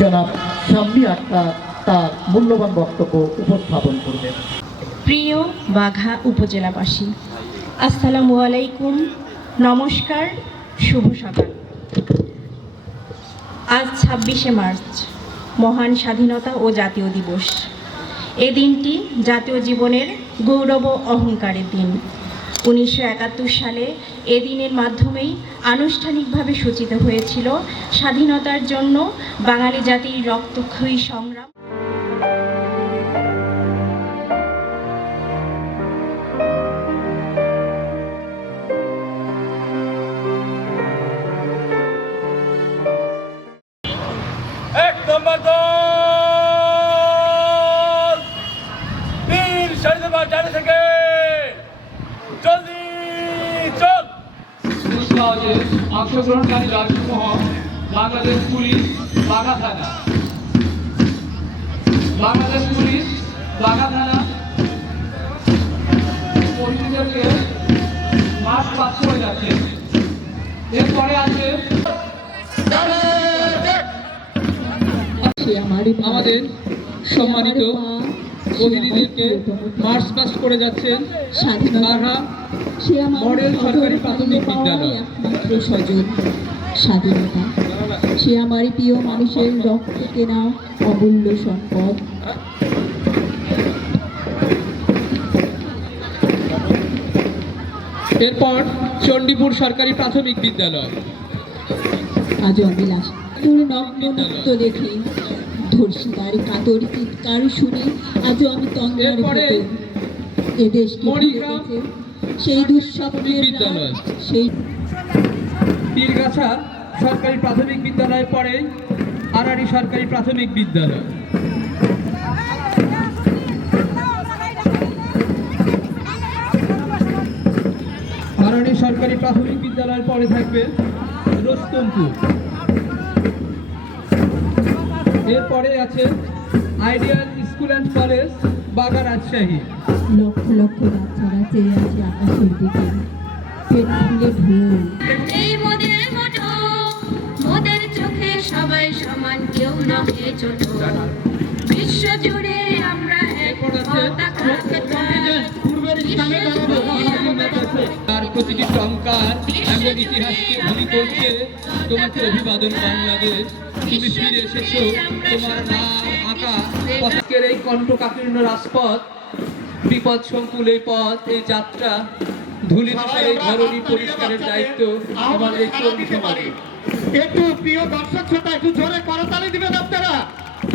জনাব শাম্মী আক্তার তার মূল্যবান বক্তব্য উপস্থাপন করবেন। প্রিয় বাঘা উপজেলাবাসী, আসসালামু আলাইকুম, নমস্কার, শুভ সকাল। আজ ছাব্বিশে মার্চ, মহান স্বাধীনতা ও জাতীয় দিবস। এ দিনটি জাতীয় জীবনের গৌরব অহংকারের দিন। উনিশশো একাত্তর সালে এ দিনের মাধ্যমেই আনুষ্ঠানিকভাবে সূচিত হয়েছিল স্বাধীনতার জন্য বাঙালি জাতির রক্তক্ষয়ী সংগ্রাম। অংশগ্রহণকারী রাজ্যসহ বাংলাদেশ পুলিশ, বাঘা থানা। বাংলাদেশ পুলিশ, বাঘা থানা। কর্মীদেরকে মাস পাস করে যাচ্ছে। এরপরে আছে আমাদের সম্মানিত অতিথিদেরকে মার্চ পাস করে যাচ্ছেন বাঘা সে আমার মডেল সরকারি প্রাথমিক বিদ্যালয়। একমাত্র স্বাধীনতা সে আমার প্রিয় মানুষের রক্ত কেনা অমূল্য সম্পদ এরপর চণ্ডীপুর সরকারি প্রাথমিক বিদ্যালয় আজও আমি লাশ তোর নগ্ন মুক্ত দেখে ধর্ষিতার কাতর চিৎকার শুনে আজও আমি তন্দ্রার এদেশকে। সেই দুঃস্বপ্নের বিদ্যালয়। সেই পীরগাছা সরকারি প্রাথমিক বিদ্যালয়ের পরে আরারি সরকারি প্রাথমিক বিদ্যালয়। আরানি সরকারি প্রাথমিক বিদ্যালয়ের পরে থাকবে রোস্তমপুর। এরপরে আছে ideal school and college Bagha Rajshahi. লক্ষ লক্ষ বাচ্চারা চেয়ে মোদের চোখে সবাই সমান কেউ নহে ছোট বিশ্ব জুড়ে আমরা এক পতাকা তার প্রতিটি টঙ্কার এমন ইতিহাসকে ধনী করছে তোমাকে অভিবাদন বাংলাদেশ তুমি ফিরে এসেছ, তোমার নাম আঁকা। পথের এই কণ্ঠকাকীর্ণ রাজপথ বিপদ সংকুল এই পথ এই যাত্রা ধুলি ধূসর এই ধরনী পরিষ্কারের দায়িত্ব আমাদের তরুণ সমাজের একটু প্রিয় দর্শক শ্রোতা একটু জোরে করতালি দিবেন আপনারা।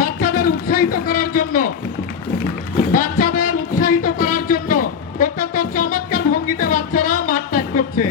বাচ্চাদের উৎসাহিত করার জন্য। বাচ্চাদের উৎসাহিত করার জন্য। অত্যন্ত চমৎকার ভঙ্গিতে বাচ্চারা মাঠ ত্যাগ করছে।